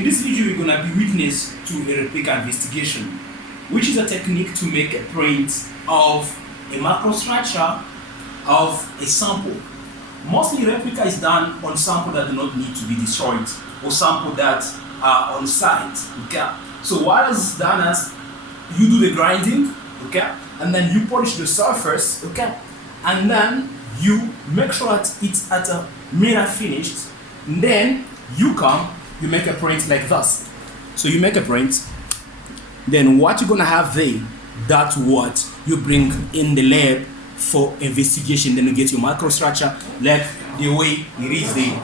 in this video, we're gonna be witness to a replica investigation, which is a technique to make a print of a microstructure of a sample. Mostly replica is done on samples that do not need to be destroyed or samples that are on site. Okay. So what is done is you do the grinding, okay, and then you polish the surface, okay, and then you make sure that it's at a mirror finished. And then you make a print like this. So you make a print. Then what you're gonna have there, that's what you bring in the lab for investigation. Then you get your microstructure like the way it is there.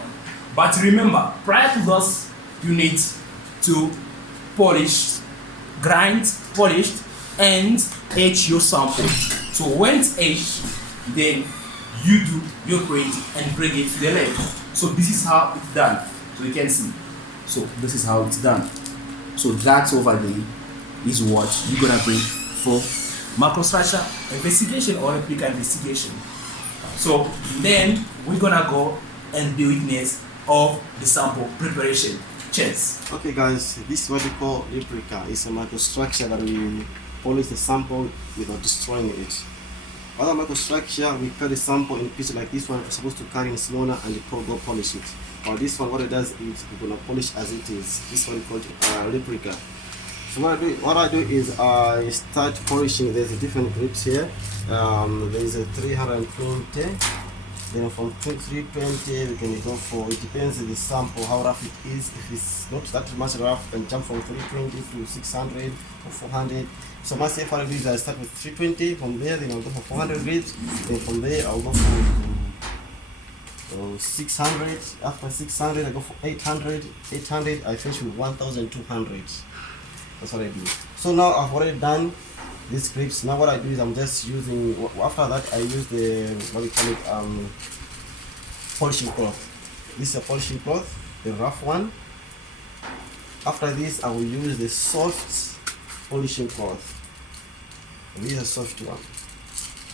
But remember, prior to this, you need to polish, grind, polished, and etch your sample. So when it's etched, then you do your print and bring it to the lab. So this is how it's done. So you can see. So this is how it's done. So that's over there is what you're gonna bring for microstructure investigation or replica investigation. So then we're gonna go and be witness of the sample preparation. Cheers. Okay guys, this is what we call replica. It's a microstructure that we polish the sample without destroying it. Other microstructure, we cut the sample in pieces like this one. It's supposed to carry in smaller and you go polish it. While this one, what it does is we're gonna polish as it is. This one is called replica. So what I do is I start polishing. There's a different grips here. There's a 320. Then from 320 we can go for, it depends on the sample how rough it is. If it's not that much rough, you can jump from 320 to 600 or 400. So my safe grades, I start with 320. From there, then I'll go for 400 grades. Then from there, I'll go for 600. After 600, I go for 800. 800, I finish with 1,200. That's what I do. So now I've already done these grips. Now what I do is I'm just using, after that I use the, what we call it, polishing cloth. This is a polishing cloth, the rough one. After this I will use the soft polishing cloth. This is a soft one.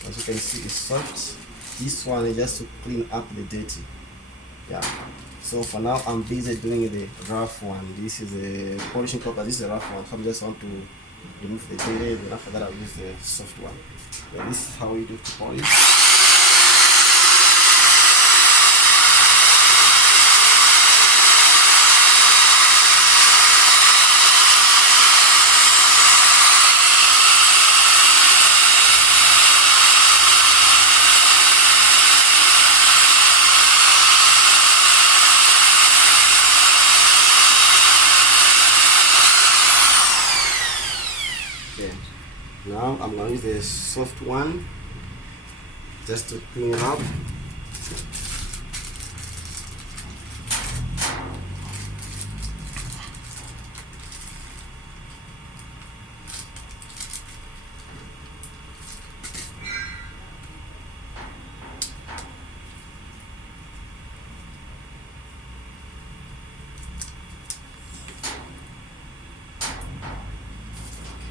As you can see, it's soft. This one is just to clean up the dirty. Yeah. So for now I'm busy doing the rough one. This is a polishing cloth, but this is a rough one. So I just want to remove the dirty, and after that I'll use the soft one. Yeah, this is how we do to polish. Now I'm going to use the soft one just to clean it up.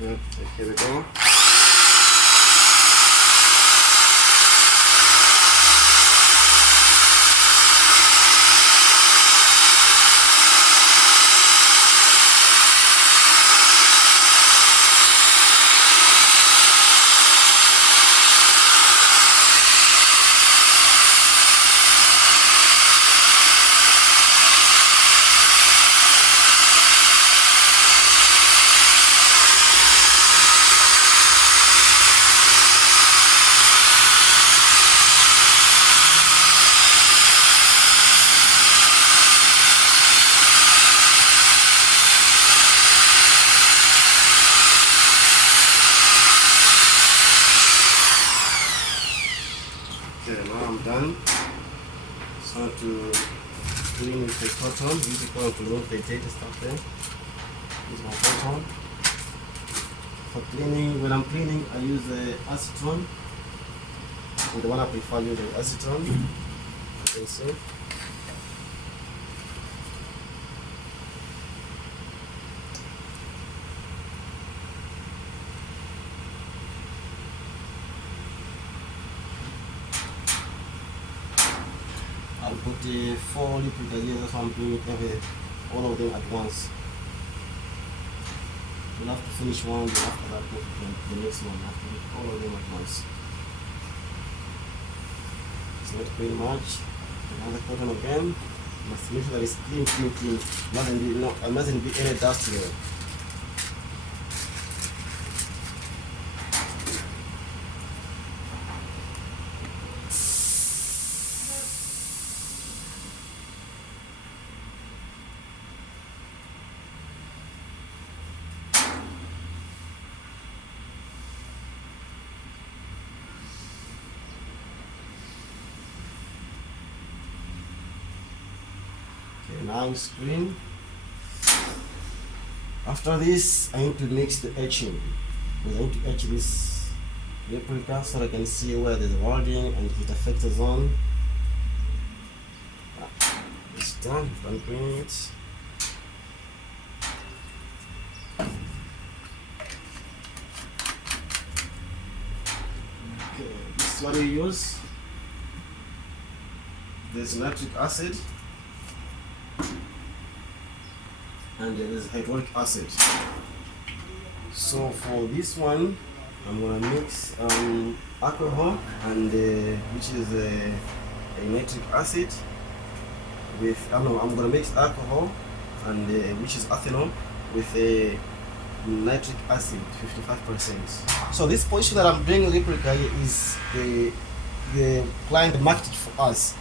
Okay, here we go. Okay, now I'm done. So to clean with the cotton, use the cotton to remove the dirty stuff there. Use my cotton. For cleaning, when I'm cleaning, I use the acetone. And the one I prefer, use the acetone. You can see. I'll put the 4 liquid here, that's why I'm doing all of them at once. We'll have to finish one, then after that go to the next one, after all of them at once. So that's pretty much. Another cotton again. Must make sure that it's clean, clean, clean. Mustn't be any dust here. Now it's green. After this, I need to mix the etching. Because I need to etch this replica so I can see where there's welding and heat effector zone. It's done. I'm doing it. Okay, this is what we use. There's nitric acid. And there is hydrochloric acid. So for this one, I'm gonna mix alcohol and which is a nitric acid with I'm gonna mix alcohol and which is ethanol with a nitric acid 55%. So this position that I'm doing replica is the client marketed for us.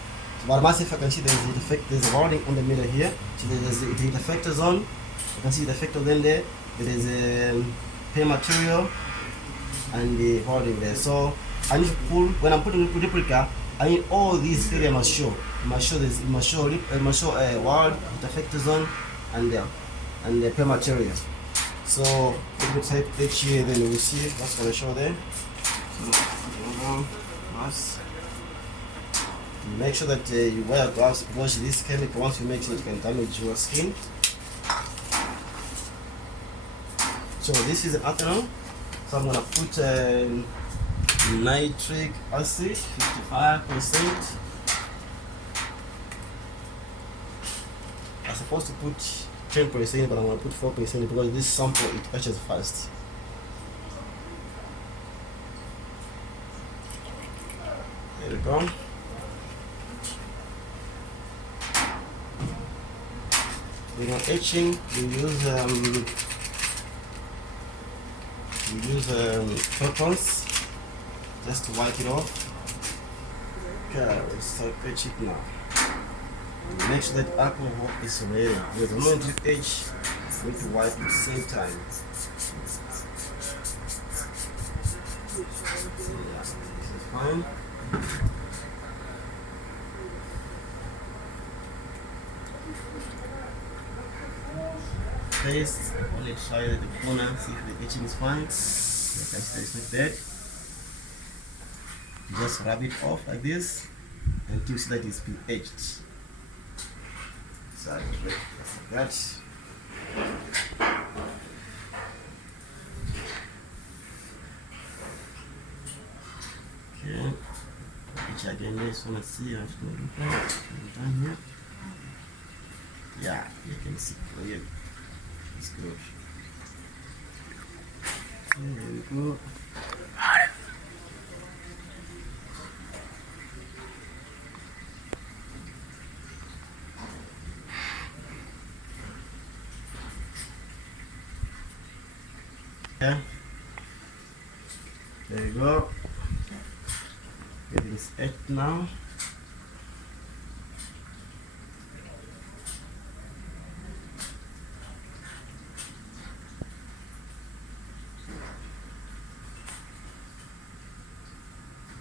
But if I can see there's a welding on the middle here. So there's the heat effector zone. You can see the effector then there. There is a pay material and the welding there. So I need to pull when I'm putting replica. I need all these areas must show. It must show a weld, heat effector zone, and the pay material. So if we type H here, then we see what's gonna show there. Make sure that you wear gloves because this chemical, once you mix it, can damage your skin. So this is ethanol. So I'm gonna put nitric acid 55%. I'm supposed to put 10%, but I'm gonna put 4% because this sample it etches fast. There we go. You know, etching, we use photons just to wipe it off. Okay, let's start etching now. Make sure that alcohol is ready. Because the moment you etch, you need to wipe at the same time. Yeah, this is fine. Paste, only try the corner, see if the etching is fine. Like I said, it's not bad. Just rub it off like this until you see that it's been etched. So like that. Okay. Etch again, just wanna see how it's going to look like. Done here. Yeah, you can see clearly. It's good. There we go. Okay. There you go. It is etched now.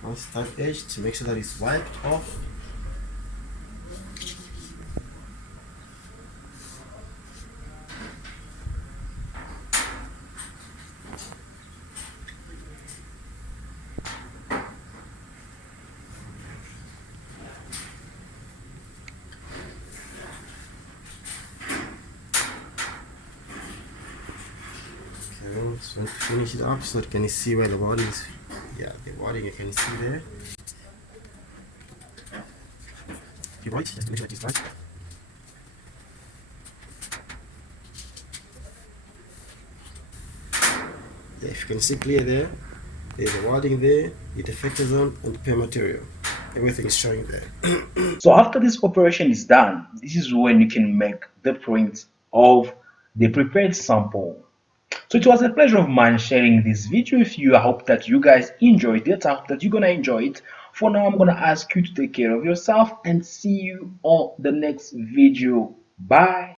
Once that etched, make sure that it's wiped off. Okay, just want to finish it up so that can you see where the body is. Yeah, the water you can see there. You're right, just to make sure that it's right. Yeah, if you can see clear there, there's a wording there, the defector zone and repair material. Everything is showing there. So after this operation is done, this is when you can make the print of the prepared sample. So it was a pleasure of mine sharing this video with you. I hope that you guys enjoyed it. I hope that you're gonna enjoy it. For now, I'm gonna ask you to take care of yourself and see you on the next video. Bye.